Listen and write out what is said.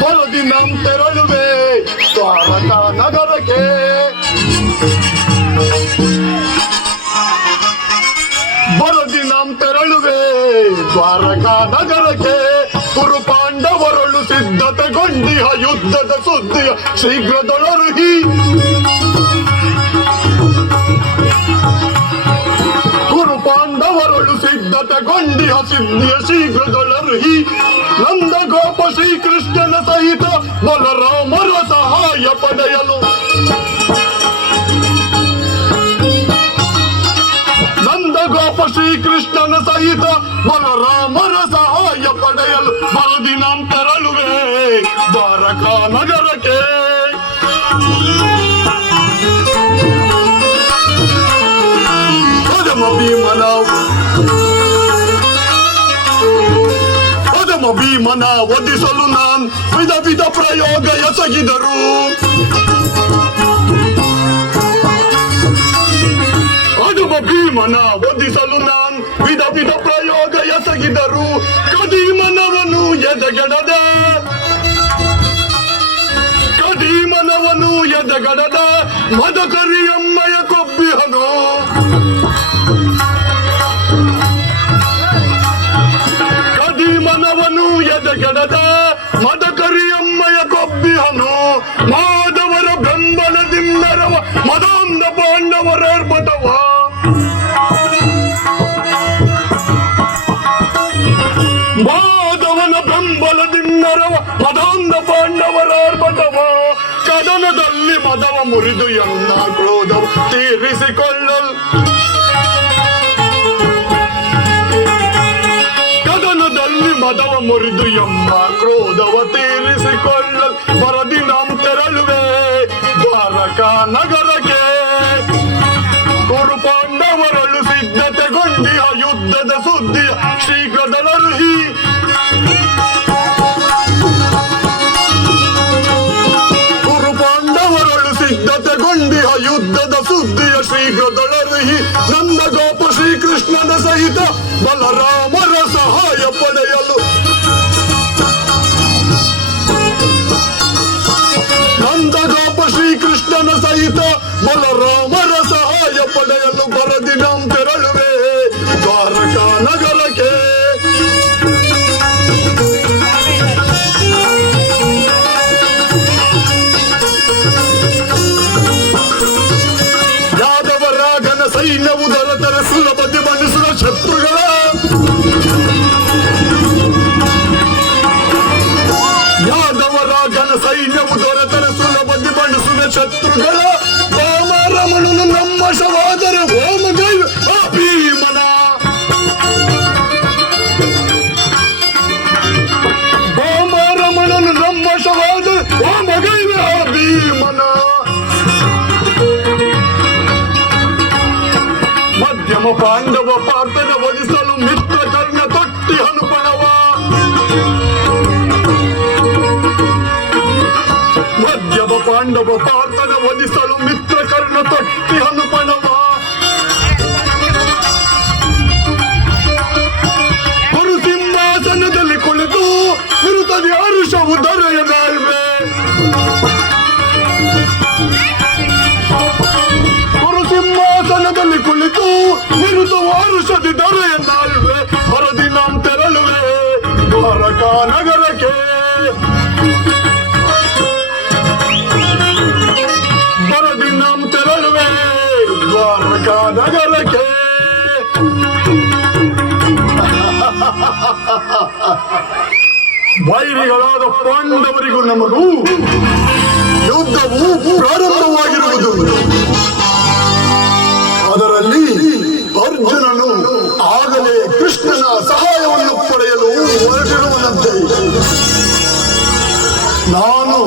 ಬರದಿನಂ ತೆರಳುವೆ ದ್ವಾರಕಾ ನಗರಕ್ಕೆ. ಬರದಿನಂ ತೆರಳುವೆ ದ್ವಾರಕಾ ನಗರಕ್ಕೆ. ಕುರು ಪಾಂಡವರಳು ಸಿದ್ಧತೆಗೊಂಡಿಹ ಯುದ್ಧದ ಸುದ್ದಿಯ ಶೀಘ್ರದೊಳರುಹಿ. ಕುರು ಪಾಂಡವರಳು ಸಿದ್ಧತೆಗೊಂಡಿಹ ಸಿದ್ಧಿಯ ಶೀಘ್ರದೊಳರುಹಿ. ನಂದ ಗೋಪ ಶ್ರೀಕೃಷ್ಣನ ಸಹಿತ ಬಲರಾಮರ ಸಹಾಯ ಪಡೆಯಲು. ನಂದ ಗೋಪ ಶ್ರೀಕೃಷ್ಣನ ಸಹಿತ ಬಲರಾಮರ ಸಹಾಯ ಪಡೆಯಲು ಬರದಿನಂ ತೆರಳುವೆ ದ್ವಾರಕಾ ನಗರಕ್ಕೆ. ಪದಮ ಭೀಮನ ವಧಿಸಲು ನಾನ್ ವಿಧ ವಿಧ ಪ್ರಯೋಗ ಎಸಗಿದರು. ಪದಮ ಭೀಮನ ವಧಿಸಲು ನಾನ್ ವಿಧ ವಿಧ ಪ್ರಯೋಗ ಎಸಗಿದರು. ಕದೀಮನವನು ಎದೆಗಡದ ಮದಕರಿಯಮ್ಮಯ ಕೊಬ್ಬಿಹನು. ಕದೀಮನವನು ಎದೆಗಡದ ಮದಕರಿಯಮ್ಮಯ ಕೊಬ್ಬಿಹನು. ಮಾಧವರ ಬೆಂಬಲದಿಂದರವ ಮದಾಂಧ ಪಾಂಡವರೇರ್ಪಟವ. ಮಾಧವನ ಬೆಂಬಲದಿಂದರವ ಮದಾಂಧ ಪಾಂಡವರೇರ್ಪಟವ. ಕದನದಲ್ಲಿ ಮದವ ಮುರಿದು ಎನ್ನ ಕ್ರೋಧವ ತೀರಿಸಿಕೊಳ್ಳಲು. ಕದನದಲ್ಲಿ ಮದವ ಮುರಿದು ಎಮ್ಮ ಕ್ರೋಧವ ತೀರಿಸಿಕೊಳ್ಳಲು ಬರದಿನಂ ತೆರಳುವೆ ದ್ವಾರಕಾ ನಗರಕ್ಕೆ. ಕುರು ಪಾಂಡವರಳು ಸಿದ್ಧತೆಗೊಂಡಿಹ ಯುದ್ಧದ ಸುದ್ದಿಯ ಶೀಘ್ರದೊಳರುಹಿ. ಸಿದ್ಧತೆಗೊಂಡಿಹ ಯುದ್ಧದ ಸುದ್ದಿಯ ಶೀಘ್ರದೊಳರುಹಿ. ನಂದ ಗೋಪ ಶ್ರೀಕೃಷ್ಣನ ಸಹಿತ ಬಲರಾಮರ ಸಹಾಯ ಪಡೆಯಲು. ನಂದ ಗೋಪ ಶ್ರೀಕೃಷ್ಣನ ಸಹಿತ ಬಲರಾಮರ ಸಹಾಯ ಪಡೆಯಲು ಬರದಿನಂ ತೆರಳುವೆ ದ್ವಾರಕಾ ನಗರಕ್ಕೆ. ಸೈನ್ಯವು ದೊರೆತರೆ ಸುಲಭದಿ ಮಣಿಸುವ ಶತ್ರುಗಳ. ಯಾದವರಾಗನ ಸೈನ್ಯವು ದೊರೆತರೆ ಸುಲಭದಿ ಮಣಿಸುವ ಶತ್ರುಗಳ. ವಾಮರಮಣನು ನಮ್ಮ ಶವಾದರೆ ಹೋಮಗೈವ ಭೀಮನ. ವಾಮರಮಣನು ನಮ್ಮ ಶವಾದರೆ ಹೋಮಗೈವ ಭೀಮನ. ಮಧ್ಯಮ ಪಾಂಡವ ಪಾರ್ಥನ ವಧಿಸಲು ಮಿತ್ರ ಕರ್ಣ ತೊಟ್ಟಿ ಹನುಪಣವ. ಮಧ್ಯಮ ಪಾಂಡವ ಪಾರ್ಥನ ವಧಿಸಲು ಮಿತ್ರ ಕರ್ಣ ತೊಟ್ಟಿ ಹನುಪಣವ. ಗುರು ಸಿಂಹಾಸನದಲ್ಲಿ ಕುಳಿತು ವಿರುದ್ಧದಿ ಹರುಷವು ದೊರೆಯದಾಳ್ವೆ. ಸಿಂಹಾಸನದಲ್ಲಿ ಕುಳಿತು ವಿರುದ್ಧ ವಾರುಷದಿ ದೊರೆಯನ್ನಾಳ್ವೆ ಬರದಿನಂ ತೆರಳುವೆ ದ್ವಾರಕಾ ನಗರಕ್ಕೆ. ಬರದಿನಂ ತೆರಳುವೆ ದ್ವಾರಕಾ ನಗರಕ್ಕೆ. ವೈರಿಗಳಾದ ಪಾಂಡವರಿಗೂ ನಮಗೂ ಯುದ್ಧವು ಪ್ರಾರಂಭವಾಗಿರುವುದು. ಅದರಲ್ಲಿ ಅರ್ಜುನನು ಆಗಲೇ ಕೃಷ್ಣನ ಸಹಾಯವನ್ನು ಪಡೆಯಲು ಹೊರಟಿರುವನಂತೆ. ನಾನು